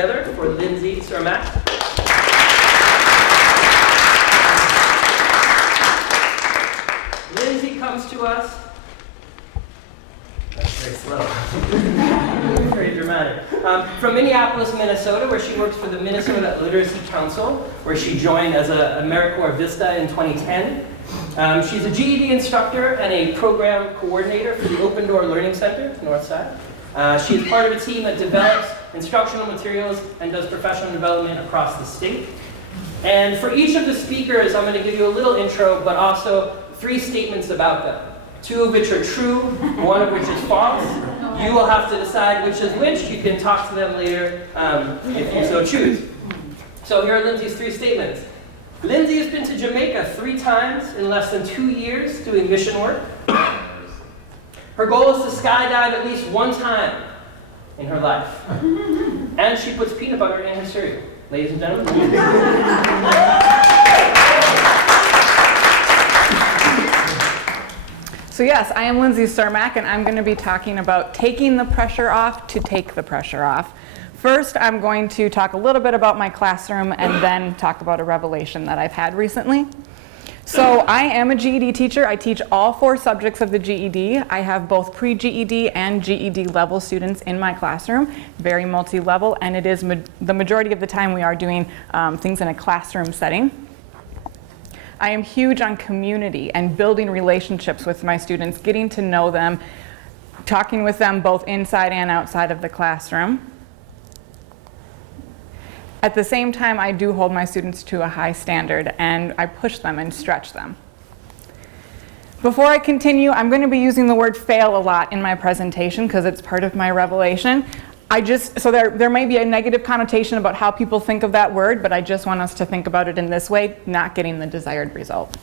together for Lindsey Cermak. Lindsey comes to us. That's very slow. Very dramatic. From Minneapolis, Minnesota, where she works for the Minnesota Literacy Council, where she joined as a AmeriCorps Vista in 2010. She's a GED instructor and a program coordinator for the Open Door Learning Center, Northside. She is part of a team that develops instructional materials and does professional development across the state. And for each of the speakers, I'm going to give you a little intro, but also 3 statements about them. 2 of which are true, 1 of which is false. You will have to decide which is which. You can talk to them later if you so choose. So here are Lindsey's 3 statements. Lindsey has been to Jamaica 3 times in less than 2 years doing mission work. Her goal is to skydive at least 1 time in her life. And she puts peanut butter in her cereal. Ladies and gentlemen. So yes, I am Lindsey Cermak, and I'm going to be talking about taking the pressure off to take the pressure off. First, I'm going to talk a little bit about my classroom and then talk about a revelation that I've had recently. So I am a GED teacher. I teach all 4 subjects of the GED. I have both pre-GED and GED level students in my classroom, very multi-level, and it is the majority of the time we are doing things in a classroom setting. I am huge on community and building relationships with my students, getting to know them, talking with them both inside and outside of the classroom. At the same time, I do hold my students to a high standard, and I push them and stretch them. Before I continue, I'm going to be using the word fail a lot in my presentation because it's part of my revelation. So there may be a negative connotation about how people think of that word, but I just want us to think about it in this way, not getting the desired result.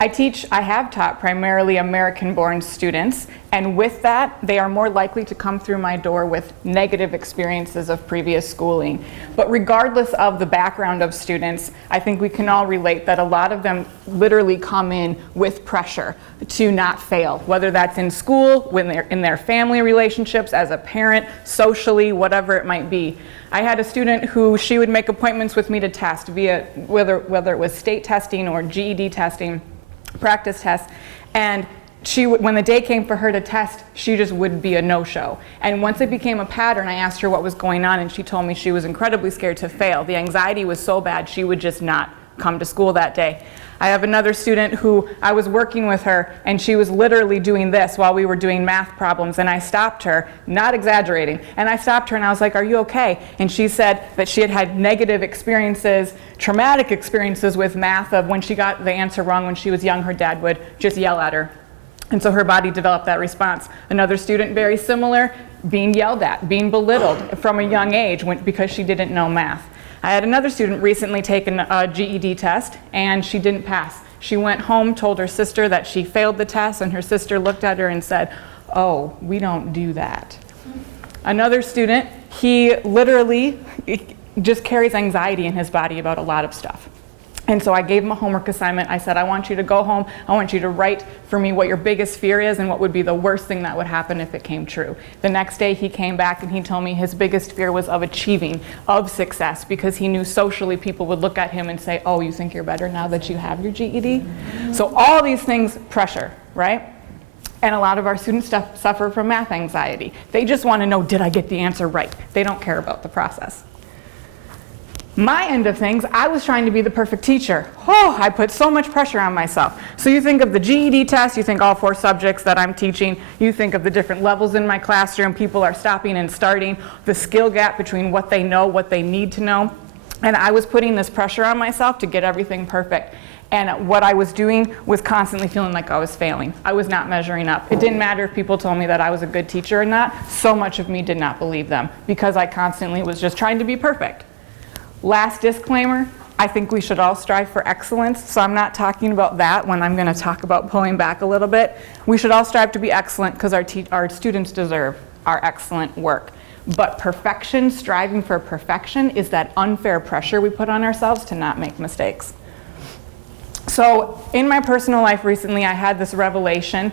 I have taught primarily American-born students, and with that, they are more likely to come through my door with negative experiences of previous schooling. But regardless of the background of students, I think we can all relate that a lot of them literally come in with pressure to not fail, whether that's in school, when they're in their family relationships, as a parent, socially, whatever it might be. I had a student who she would make appointments with me to test via whether it was state testing or GED testing, practice tests, and when the day came for her to test, she just would be a no-show. And once it became a pattern, I asked her what was going on, and she told me she was incredibly scared to fail. The anxiety was so bad, she would just not come to school that day. I have another student who I was working with her, and she was literally doing this while we were doing math problems, and I stopped her, not exaggerating, and I stopped her and I was like, "Are you okay?" And she said that she had had negative experiences, traumatic experiences with math of when she got the answer wrong when she was young, her dad would just yell at her. And so her body developed that response. Another student, very similar, being yelled at, being belittled from a young age because she didn't know math. I had another student recently take a GED test, and she didn't pass. She went home, told her sister that she failed the test, and her sister looked at her and said, "Oh, we don't do that." Another student, he literally just carries anxiety in his body about a lot of stuff. And so I gave him a homework assignment. I said, "I want you to go home. I want you to write for me what your biggest fear is and what would be the worst thing that would happen if it came true." The next day he came back and he told me his biggest fear was of achieving, of success, because he knew socially people would look at him and say, "Oh, you think you're better now that you have your GED?" So all these things, pressure, right? And a lot of our students suffer from math anxiety. They just want to know, did I get the answer right? They don't care about the process. My end of things, I was trying to be the perfect teacher. Oh, I put so much pressure on myself. So you think of the GED test, you think all 4 subjects that I'm teaching, you think of the different levels in my classroom, people are stopping and starting, the skill gap between what they know, what they need to know. And I was putting this pressure on myself to get everything perfect. And what I was doing was constantly feeling like I was failing. I was not measuring up. It didn't matter if people told me that I was a good teacher or not. So much of me did not believe them because I constantly was just trying to be perfect. Last disclaimer, I think we should all strive for excellence, so I'm not talking about that when I'm going to talk about pulling back a little bit. We should all strive to be excellent because our students deserve our excellent work. But perfection, striving for perfection, is that unfair pressure we put on ourselves to not make mistakes. So in my personal life recently, I had this revelation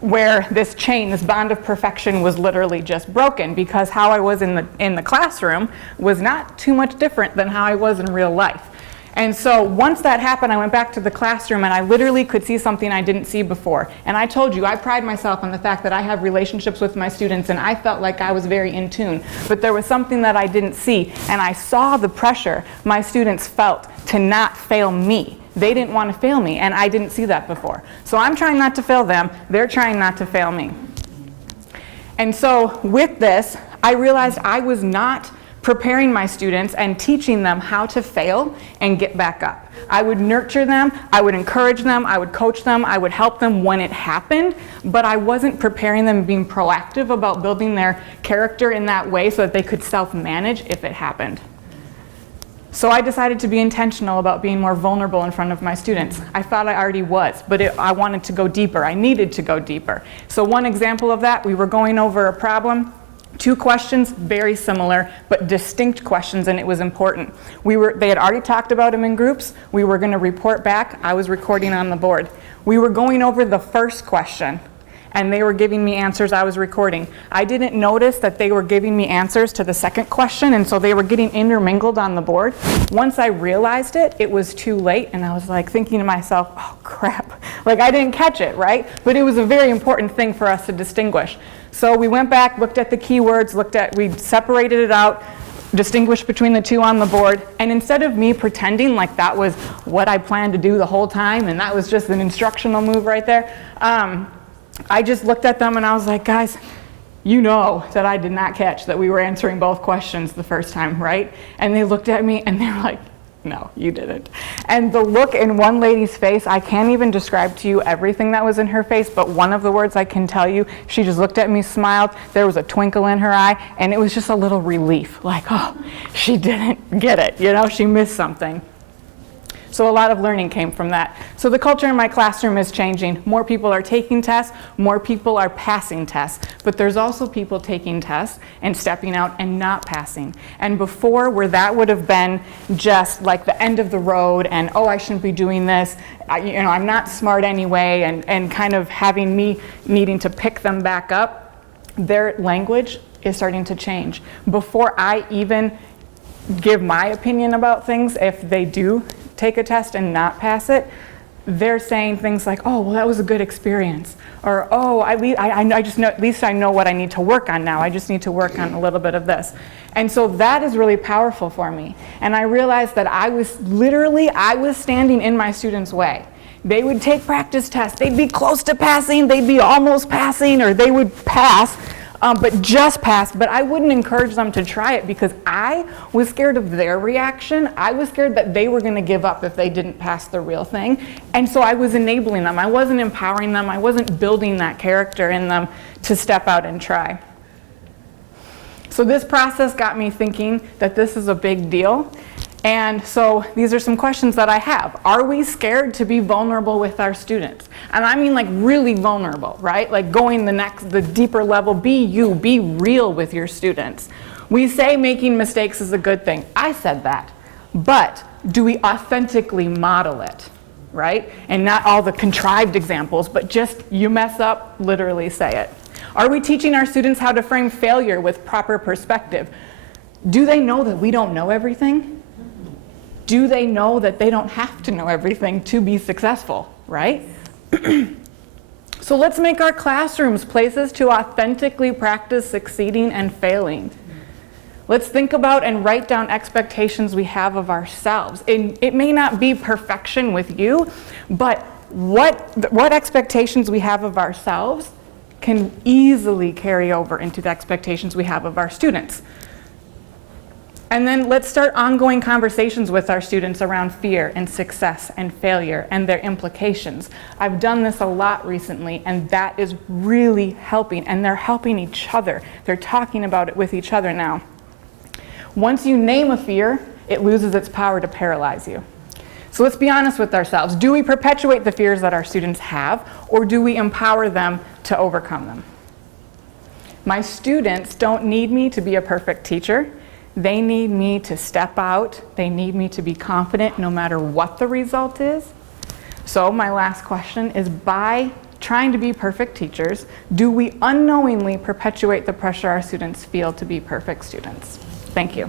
where this chain, this bond of perfection was literally just broken, because how I was in the classroom was not too much different than how I was in real life. And so once that happened, I went back to the classroom and I literally could see something I didn't see before. And I told you, I pride myself on the fact that I have relationships with my students and I felt like I was very in tune. But there was something that I didn't see, and I saw the pressure my students felt to not fail me. They didn't want to fail me, and I didn't see that before. So I'm trying not to fail them, they're trying not to fail me. And so with this, I realized I was not preparing my students and teaching them how to fail and get back up. I would nurture them, I would encourage them, I would coach them, I would help them when it happened, but I wasn't preparing them, being proactive about building their character in that way so that they could self-manage if it happened. So I decided to be intentional about being more vulnerable in front of my students. I thought I already was, but I wanted to go deeper. I needed to go deeper. So one example of that, we were going over a problem. 2 questions, very similar, but distinct questions, and it was important. They had already talked about them in groups. We were going to report back. I was recording on the board. We were going over the first question, and they were giving me answers. I was recording. I didn't notice that they were giving me answers to the second question, and so they were getting intermingled on the board. Once I realized it, it was too late, and I was like thinking to myself, oh crap, like I didn't catch it, right? But it was a very important thing for us to distinguish. So we went back, looked at the keywords, we separated it out, distinguished between the 2 on the board, and instead of me pretending like that was what I planned to do the whole time, and that was just an instructional move right there, I just looked at them and I was like, guys, you know that I did not catch that we were answering both questions the first time, right? And they looked at me and they were like, no, you didn't. And the look in one lady's face, I can't even describe to you everything that was in her face, but one of the words I can tell you, she just looked at me, smiled, there was a twinkle in her eye, and it was just a little relief, like, oh, she didn't get it, you know, she missed something. So a lot of learning came from that. So the culture in my classroom is changing. More people are taking tests, more people are passing tests, but there's also people taking tests and stepping out and not passing. And before, where that would have been just like the end of the road and, oh, I shouldn't be doing this, I'm not smart anyway, and kind of having me needing to pick them back up, their language is starting to change. Before I even give my opinion about things, if they do take a test and not pass it, they're saying things like, oh, well, that was a good experience. Or, oh, I just know, at least I know what I need to work on now. I just need to work on a little bit of this. And so that is really powerful for me. And I realized that I was standing in my students' way. They would take practice tests. They'd be close to passing. They'd be almost passing, or they would pass. But just pass, but I wouldn't encourage them to try it because I was scared of their reaction. I was scared that they were going to give up if they didn't pass the real thing. And so I was enabling them. I wasn't empowering them. I wasn't building that character in them to step out and try. So this process got me thinking that this is a big deal. And so these are some questions that I have. Are we scared to be vulnerable with our students? And I mean like really vulnerable, right? Like going the deeper level, be you, be real with your students. We say making mistakes is a good thing. I said that. But do we authentically model it, right? And not all the contrived examples, but just you mess up, literally say it. Are we teaching our students how to frame failure with proper perspective? Do they know that we don't know everything? Do they know that they don't have to know everything to be successful, right? So let's make our classrooms places to authentically practice succeeding and failing. Let's think about and write down expectations we have of ourselves. It may not be perfection with you, but what expectations we have of ourselves can easily carry over into the expectations we have of our students. And then let's start ongoing conversations with our students around fear and success and failure and their implications. I've done this a lot recently, and that is really helping, and they're helping each other. They're talking about it with each other now. Once you name a fear, it loses its power to paralyze you. So let's be honest with ourselves. Do we perpetuate the fears that our students have, or do we empower them to overcome them? My students don't need me to be a perfect teacher. They need me to step out. They need me to be confident no matter what the result is. So my last question is, by trying to be perfect teachers, do we unknowingly perpetuate the pressure our students feel to be perfect students? Thank you.